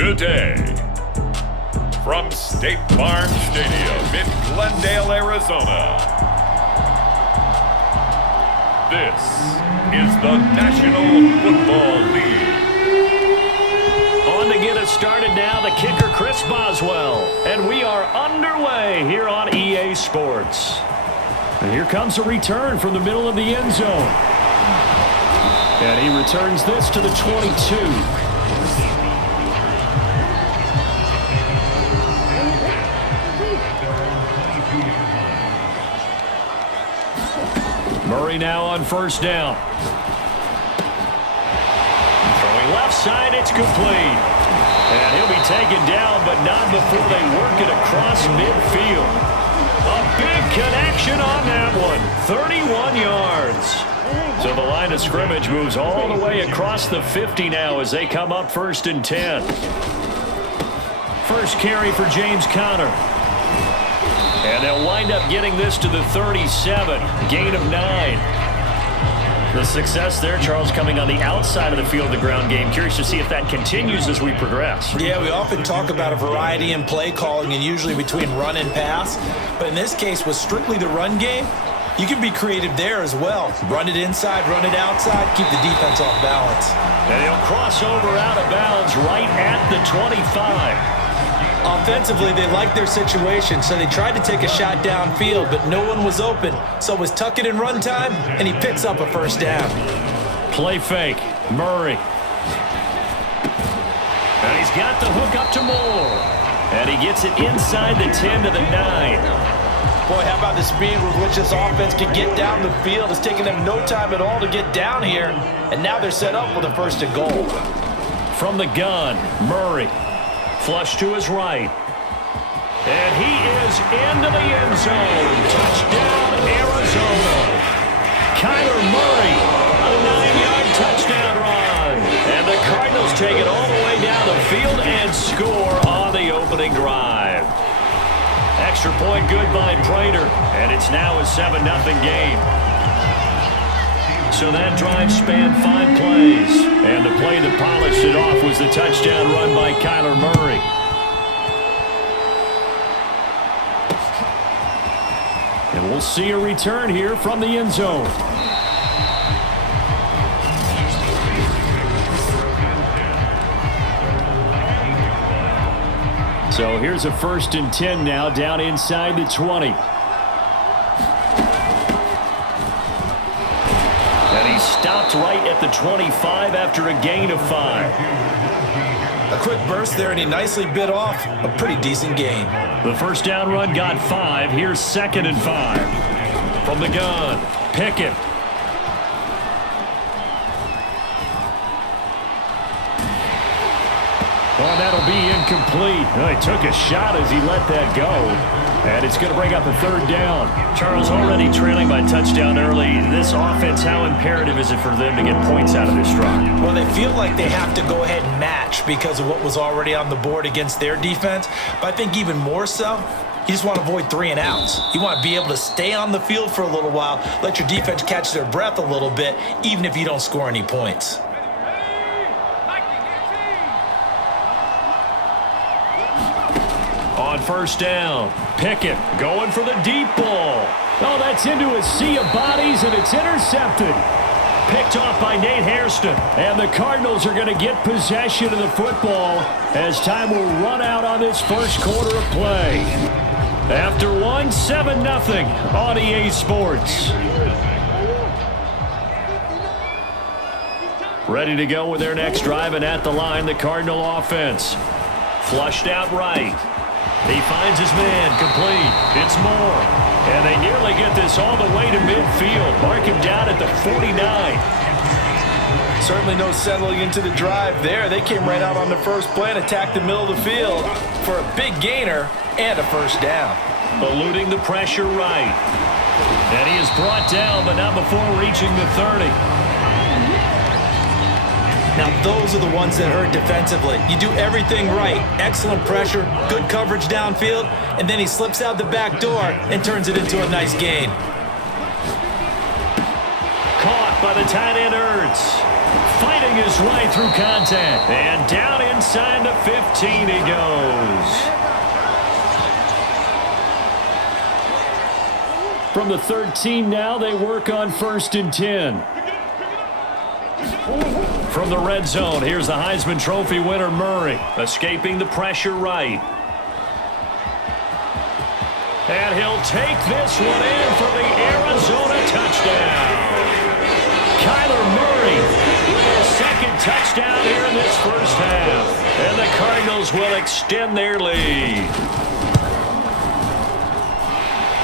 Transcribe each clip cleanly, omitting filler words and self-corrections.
Today, from State Farm Stadium in Glendale, Arizona, this is the National Football League. On to get us started now, the kicker Chris Boswell. And we are underway here on EA Sports. And here comes a return from the middle of the end zone. And he returns this to the 22. Murray now on first down. Throwing left side, it's complete. And he'll be taken down, but not before they work it across midfield. A big connection on that one. 31 yards. So the line of scrimmage moves all the way across the 50 now as they come up 1st and 10. First carry for James Conner. And they'll wind up getting this to the 37. Gain of 9. The success there, Charles, coming on the outside of the field, the ground game. Curious to see if that continues as we progress. Yeah, we often talk about a variety in play calling and usually between run and pass. But in this case, with strictly the run game, you can be creative there as well. Run it inside, run it outside, keep the defense off balance. And he'll cross over out of bounds right at the 25. Offensively, they liked their situation, so they tried to take a shot downfield, but no one was open. So it was tuck it in run time, and he picks up a first down. Play fake. Murray. And he's got the hook up to Moore. And he gets it inside the 10 to the 9. Boy, how about the speed with which this offense can get down the field? It's taken them no time at all to get down here, and now they're set up with a first and goal. From the gun, Murray. Flush to his right. And he is into the end zone. Touchdown, Arizona. Kyler Murray, a 9-yard touchdown run. And the Cardinals take it all the way down the field and score on the opening drive. Extra point good by Prater. And it's now a 7-0 game. So that drive spanned 5 plays. And the play that polished it off was the touchdown run by Kyler Murray. And we'll see a return here from the end zone. So here's a 1st and 10 now down inside the 20. Stopped right at the 25 after a gain of 5. A quick burst there, and he nicely bit off a pretty decent gain. The first down run got 5. Here's 2nd and 5. From the gun, Pickett. Oh, that'll be incomplete. Oh, he took a shot as he let that go. And it's going to bring up a 3rd down. Charles, already trailing by touchdown early. This offense, how imperative is it for them to get points out of this drive? Well, they feel like they have to go ahead and match because of what was already on the board against their defense. But I think even more so, you just want to avoid 3 and outs. You want to be able to stay on the field for a little while, let your defense catch their breath a little bit, even if you don't score any points. On first down, Pickett going for the deep ball. Oh, that's into a sea of bodies, and it's intercepted. Picked off by Nate Hairston. And the Cardinals are going to get possession of the football as time will run out on this first quarter of play. After 7-0 on EA Sports. Ready to go with their next drive, and at the line, the Cardinal offense. Flushed out right. He finds his man, complete. It's Moore. And they nearly get this all the way to midfield. Mark him down at the 49. Certainly no settling into the drive there. They came right out on the first play and attacked the middle of the field for a big gainer and a first down. Eluding the pressure right. And he is brought down, but not before reaching the 30. Now, those are the ones that hurt defensively. You do everything right. Excellent pressure, good coverage downfield, and then he slips out the back door and turns it into a nice gain. Caught by the tight end Ertz. Fighting his way through contact. And down inside the 15 he goes. From the 13 now, they work on 1st and 10. From the red zone, here's the Heisman Trophy winner Murray, escaping the pressure right. And he'll take this one in for the Arizona touchdown. Kyler Murray with his second touchdown here in this first half. And the Cardinals will extend their lead.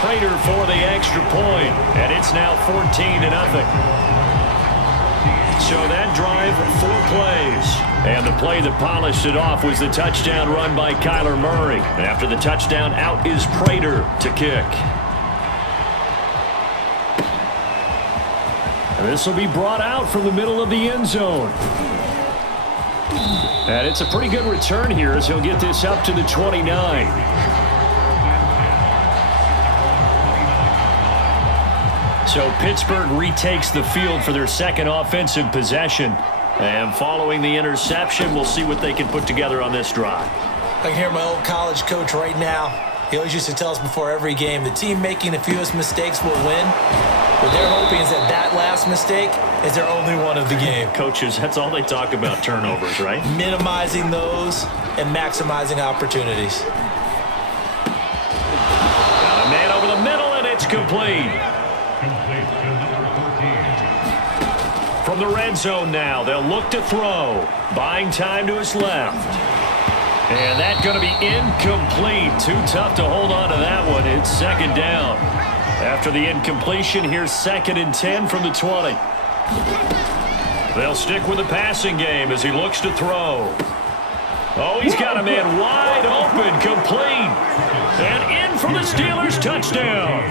Prater for the extra point, and it's now 14-0. So that drive, 4 plays. And the play that polished it off was the touchdown run by Kyler Murray. And after the touchdown, out is Prater to kick. And this will be brought out from the middle of the end zone. And it's a pretty good return here as he'll get this up to the 29. So Pittsburgh retakes the field for their second offensive possession. And following the interception, we'll see what they can put together on this drive. I can hear my old college coach right now. He always used to tell us before every game, the team making the fewest mistakes will win. What they're hoping is that last mistake is their only one of the game. Coaches, that's all they talk about, turnovers, right? Minimizing those and maximizing opportunities. Got a man over the middle, and it's complete. From the red zone now, they'll look to throw. Buying time to his left. And that's going to be incomplete. Too tough to hold on to that one. It's second down. After the incompletion, here's 2nd and 10 from the 20. They'll stick with the passing game as he looks to throw. Oh, he's got a man wide open, complete. And in for the Steelers' touchdown.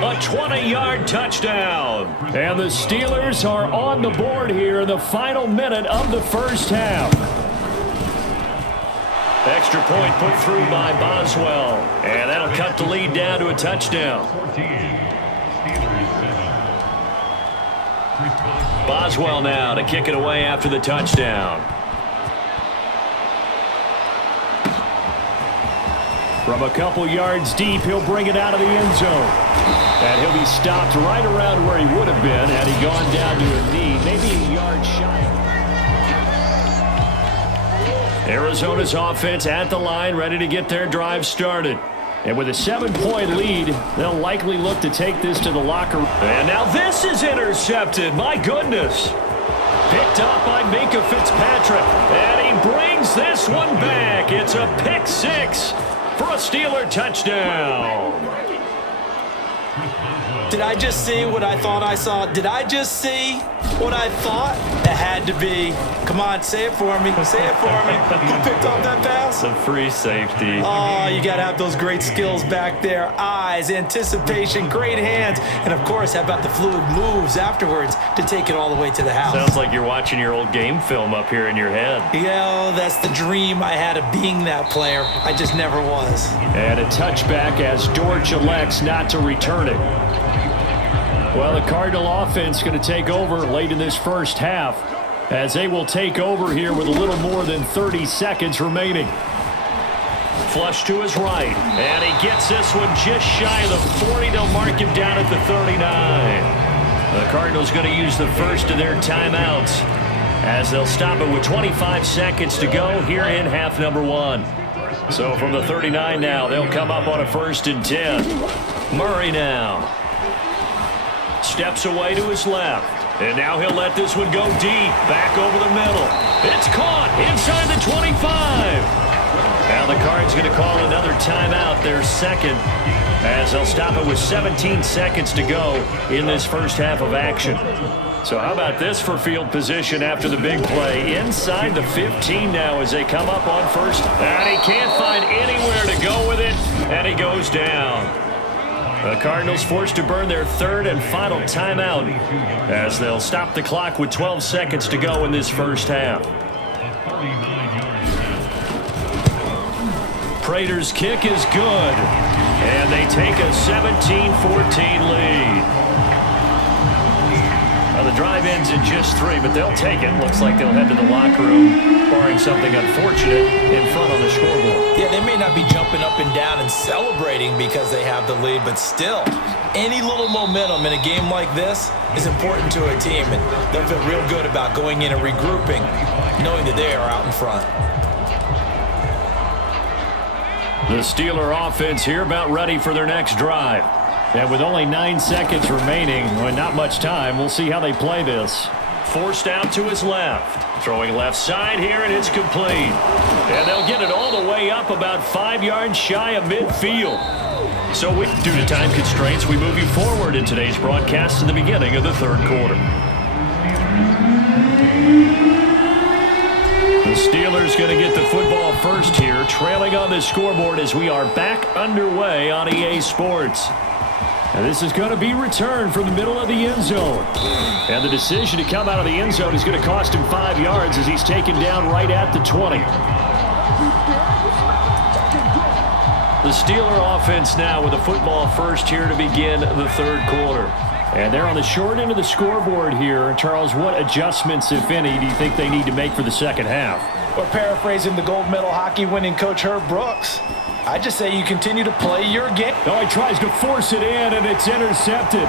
A 20-yard touchdown. And the Steelers are on the board here in the final minute of the first half. Extra point put through by Boswell. And that'll cut the lead down to a touchdown. Boswell now to kick it away after the touchdown. From a couple yards deep, he'll bring it out of the end zone. And he'll be stopped right around where he would have been had he gone down to a knee, maybe a yard shy. Arizona's offense at the line, ready to get their drive started. And with a 7-point lead, they'll likely look to take this to the locker room. And now this is intercepted. My goodness. Picked up by Minka Fitzpatrick. And he brings this one back. It's a pick 6 for a Steeler touchdown. Did I just see what I thought I saw? Did I just see what I thought? It had to be. Come on, say it for me. Say it for me. Who picked off that pass? A free safety. Oh, you got to have those great skills back there. Eyes, anticipation, great hands. And, of course, how about the fluid moves afterwards to take it all the way to the house? Sounds like you're watching your old game film up here in your head. Yeah, that's the dream I had of being that player. I just never was. And a touchback as Dortch elects not to return it. Well, the Cardinal offense going to take over late in this first half as they will take over here with a little more than 30 seconds remaining. Flush to his right, and he gets this one just shy of the 40. They'll mark him down at the 39. The Cardinals going to use the first of their timeouts as they'll stop it with 25 seconds to go here in half number 1. So from the 39 now, they'll come up on a 1st and 10. Murray now. Steps away to his left. And now he'll let this one go deep. Back over the middle. It's caught inside the 25. Now the Cards going to call another timeout, their second, as they'll stop it with 17 seconds to go in this first half of action. So how about this for field position after the big play? Inside the 15 now as they come up on first. And he can't find anywhere to go with it. And he goes down. The Cardinals forced to burn their third and final timeout as they'll stop the clock with 12 seconds to go in this first half. Prater's kick is good, and they take a 17-14 lead. Well, the drive ends in just 3, but they'll take it. Looks like they'll head to the locker room, barring something unfortunate, in front on the scoreboard. Yeah, they may not be jumping up and down and celebrating because they have the lead, but still, any little momentum in a game like this is important to a team, and they'll feel real good about going in and regrouping, knowing that they are out in front. The Steeler offense here about ready for their next drive. And with only 9 seconds remaining, and not much time, we'll see how they play this. Forced out to his left. Throwing left side here, and it's complete. And they'll get it all the way up about 5 yards shy of midfield. So due to time constraints, we move you forward in today's broadcast to the beginning of the third quarter. The Steelers going to get the football first here, trailing on the scoreboard as we are back underway on EA Sports. And this is going to be returned from the middle of the end zone. And the decision to come out of the end zone is going to cost him 5 yards as he's taken down right at the 20. The Steeler offense now with the football first here to begin the third quarter. And they're on the short end of the scoreboard here. Charles, what adjustments, if any, do you think they need to make for the second half? We're paraphrasing the gold medal hockey winning coach Herb Brooks. I just say you continue to play your game. Oh, he tries to force it in, and it's intercepted.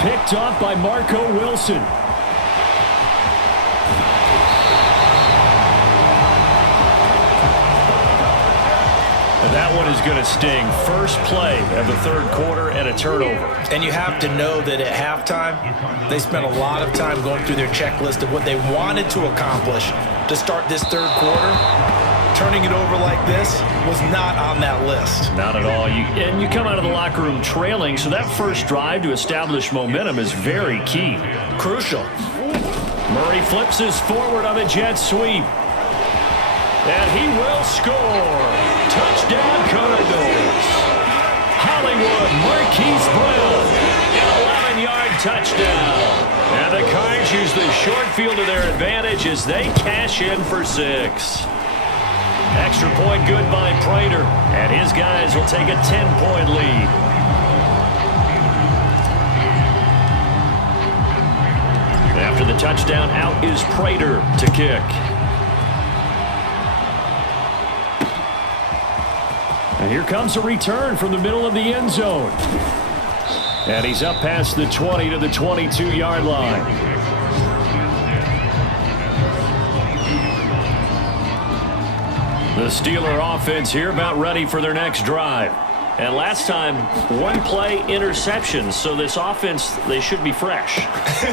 Picked off by Marco Wilson. And that one is going to sting. First play of the third quarter and a turnover. And you have to know that at halftime, they spent a lot of time going through their checklist of what they wanted to accomplish to start this third quarter. Turning it over like this was not on that list. Not at all. And you come out of the locker room trailing, so that first drive to establish momentum is very key. Crucial. Murray flips his forward on the jet sweep. And he will score. Touchdown Cardinals. Hollywood Marquise Brown. An 11-yard touchdown. And the Cards use the short field to their advantage as they cash in for 6. Extra point good by Prater, and his guys will take a 10-point lead. After the touchdown, out is Prater to kick. And here comes a return from the middle of the end zone. And he's up past the 20 to the 22-yard line. The Steeler offense here about ready for their next drive. And last time, one play interceptions, so this offense, they should be fresh.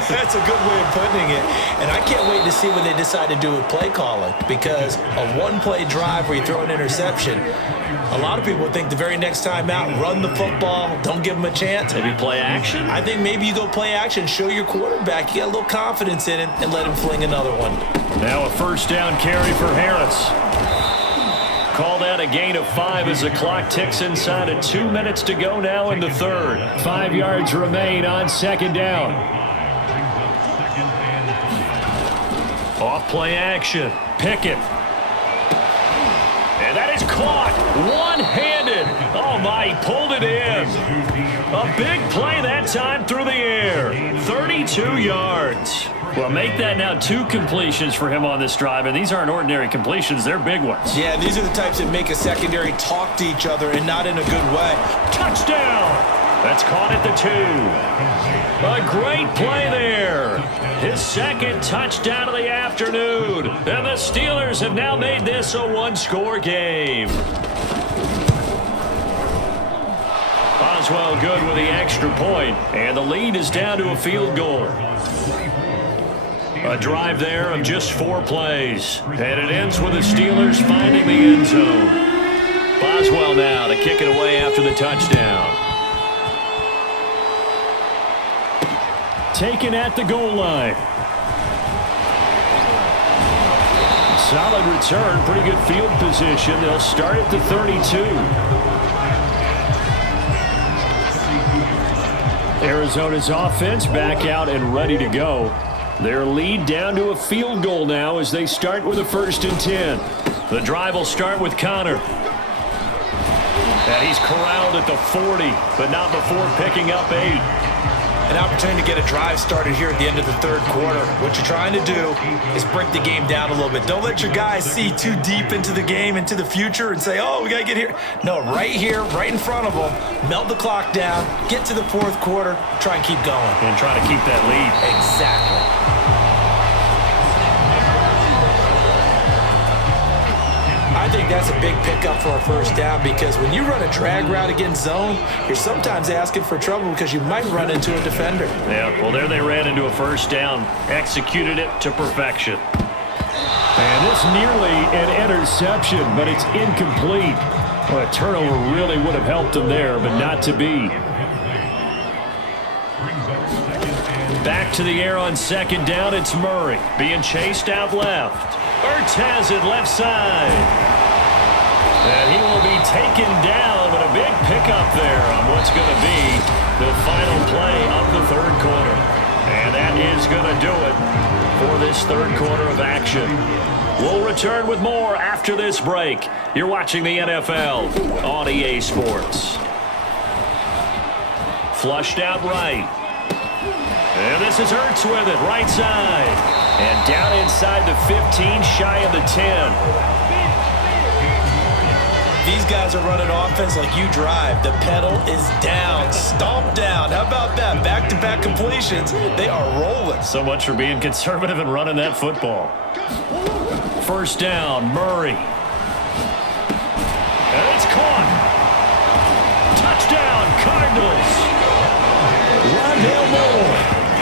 That's a good way of putting it. And I can't wait to see what they decide to do with play calling, because a one-play drive where you throw an interception, a lot of people think the very next time out, run the football, don't give them a chance. Maybe play action? I think maybe you go play action, show your quarterback, you got a little confidence in him, and let him fling another one. Now a first down carry for Harris. Called out a gain of 5 as the clock ticks inside of 2 minutes to go now in the third. 5 yards remain on second down. Off play action. Pickett. And that is caught. One-handed. Oh my, he pulled it in. A big play that time through the air. 32 yards. Well, make that now 2 completions for him on this drive, and these aren't ordinary completions. They're big ones. Yeah, these are the types that make a secondary talk to each other and not in a good way. Touchdown! That's caught at the 2. A great play there. His second touchdown of the afternoon. And the Steelers have now made this a one-score game. Boswell good with the extra point, and the lead is down to a field goal. A drive there of just 4 plays. And it ends with the Steelers finding the end zone. Boswell now to kick it away after the touchdown. Taken at the goal line. Solid return, pretty good field position. They'll start at the 32. Arizona's offense back out and ready to go. Their lead down to a field goal now as they start with a 1st and 10. The drive will start with Connor. And he's corralled at the 40, but not before picking up 8. An opportunity to get a drive started here at the end of the third quarter. What you're trying to do is break the game down a little bit. Don't let your guys see too deep into the game, into the future, and say, oh, we got to get here. No, right here, right in front of them, melt the clock down, get to the fourth quarter, try and keep going. And try to keep that lead. Exactly. I think that's a big pickup for a first down because when you run a drag route against zone, you're sometimes asking for trouble because you might run into a defender. Yeah, well, there they ran into a first down, executed it to perfection. And this nearly an interception, but it's incomplete. Well, a turnover really would have helped him there, but not to be. Back to the air on second down, it's Murray being chased out left. Ertz has it left side. And he will be taken down, but a big pickup there on what's going to be the final play of the third quarter. And that is going to do it for this third quarter of action. We'll return with more after this break. You're watching the NFL on EA Sports. Flushed out right. And this is Ertz with it, right side. And down inside the 15, shy of the 10. These guys are running offense like you drive. The pedal is down, stomp down. How about that? Back-to-back completions. They are rolling. So much for being conservative and running that football. First down, Murray. And it's caught. Touchdown, Cardinals. Rondale Moore.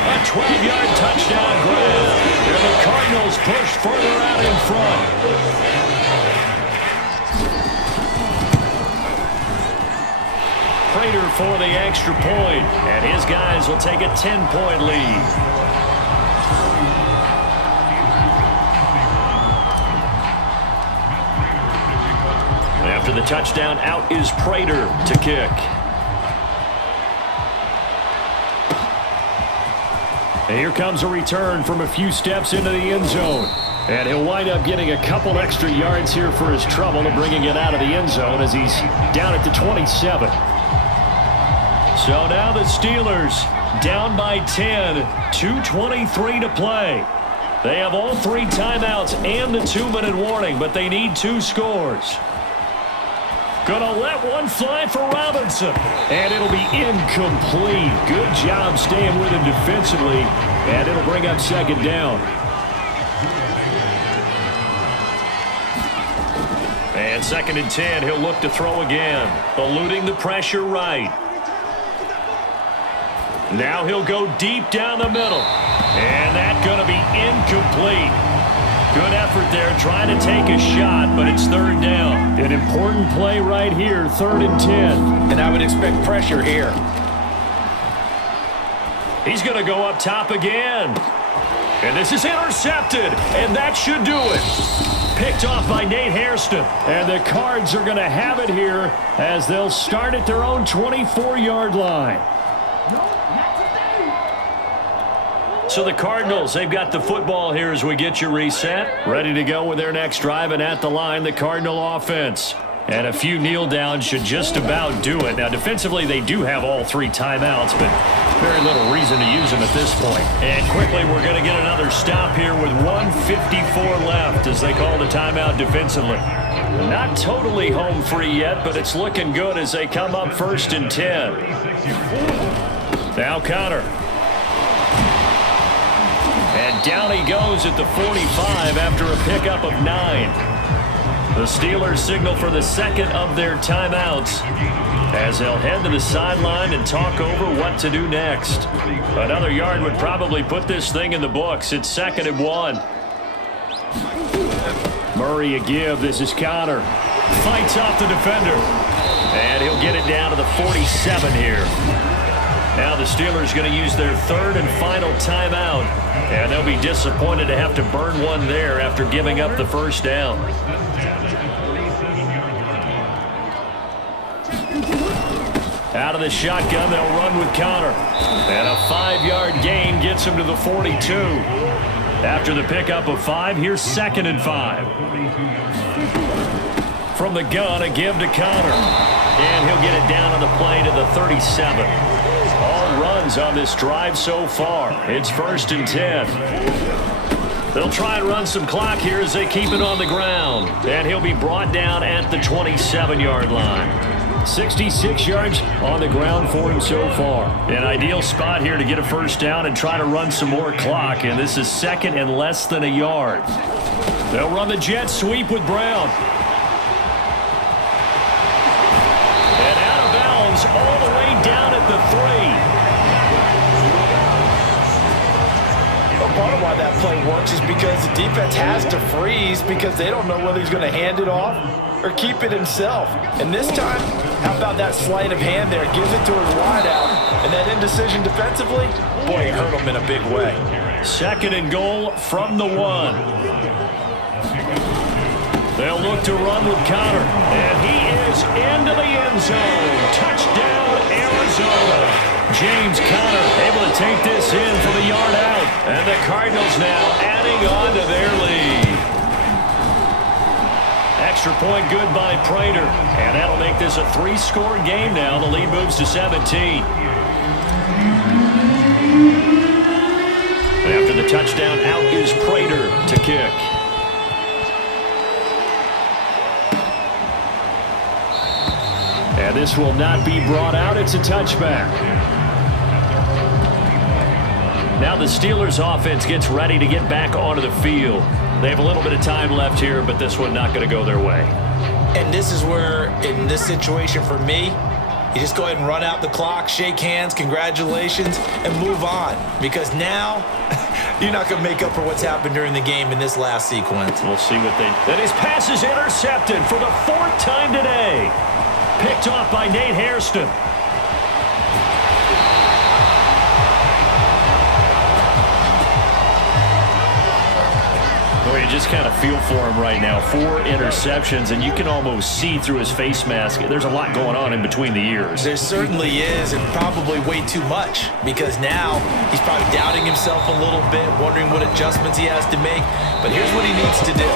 A 12-yard touchdown grab. And the Cardinals push further out in front. Prater for the extra point, and his guys will take a 10-point lead. After the touchdown, out is Prater to kick. And here comes a return from a few steps into the end zone. And he'll wind up getting a couple extra yards here for his trouble and bringing it out of the end zone as he's down at the 27. So now the Steelers down by 10, 2:23 to play. They have all three timeouts and the 2-minute warning, but they need 2 scores. Gonna let one fly for Robinson, and it'll be incomplete. Good job staying with him defensively, and it'll bring up second down. And second and 10, he'll look to throw again, eluding the pressure right. Now he'll go deep down the middle. And that's going to be incomplete. Good effort there trying to take a shot, but it's third down. An important play right here, 3rd and 10. And I would expect pressure here. He's going to go up top again. And this is intercepted, and that should do it. Picked off by Nate Hairston. And the Cards are going to have it here as they'll start at their own 24-yard line. So the Cardinals, they've got the football here as we get you reset. Ready to go with their next drive, and at the line, the Cardinal offense. And a few kneel downs should just about do it. Now, defensively, they do have all 3 timeouts, but very little reason to use them at this point. And quickly, we're going to get another stop here with 1:54 left as they call the timeout defensively. Not totally home free yet, but it's looking good as they come up 1st and 10. Now Connor. And down he goes at the 45 after a pickup of 9. The Steelers signal for the second of their timeouts as they'll head to the sideline and talk over what to do next. Another yard would probably put this thing in the books. It's 2nd and 1. Murray a give. This is Connor. Fights off the defender. And he'll get it down to the 47 here. Now the Steelers going to use their 3rd and final timeout. And they'll be disappointed to have to burn one there after giving up the first down. Out of the shotgun, they'll run with Connor. And a 5-yard gain gets him to the 42. After the pickup of 5, here's 2nd and 5. From the gun, a give to Connor. And he'll get it down on the play to the 37. All runs on this drive so far. It's 1st and 10. They'll try and run some clock here as they keep it on the ground. And he'll be brought down at the 27-yard line. 66 yards on the ground for him so far. An ideal spot here to get a first down and try to run some more clock. And this is 2nd and less than a yard. They'll run the jet sweep with Brown. And out of bounds all the way down at the 3. Well, part of why that play works is because the defense has to freeze because they don't know whether he's going to hand it off or keep it himself. And this time, how about that sleight of hand there? Gives it to his wideout. And that indecision defensively, boy, it hurt him in a big way. 2nd and goal from the 1. They'll look to run with Connor. And he is into the end zone. Touchdown, Arizona. James Conner able to take this in for the yard out. And the Cardinals now adding on to their lead. Extra point good by Prater. And that'll make this a 3-score game now. The lead moves to 17. And after the touchdown, out is Prater to kick. And this will not be brought out. It's a touchback. Now the Steelers offense gets ready to get back onto the field. They have a little bit of time left here, but this one not going to go their way. And this is where, in this situation for me, you just go ahead and run out the clock, shake hands, congratulations, and move on. Because now, you're not going to make up for what's happened during the game in this last sequence. We'll see what they... And his pass is intercepted for the 4th time today. Picked off by Nate Hairston. Boy, you just kind of feel for him right now. 4 interceptions, and you can almost see through his face mask. There's a lot going on in between the ears. There certainly is, and probably way too much, because now he's probably doubting himself a little bit, wondering what adjustments he has to make. But here's what he needs to do.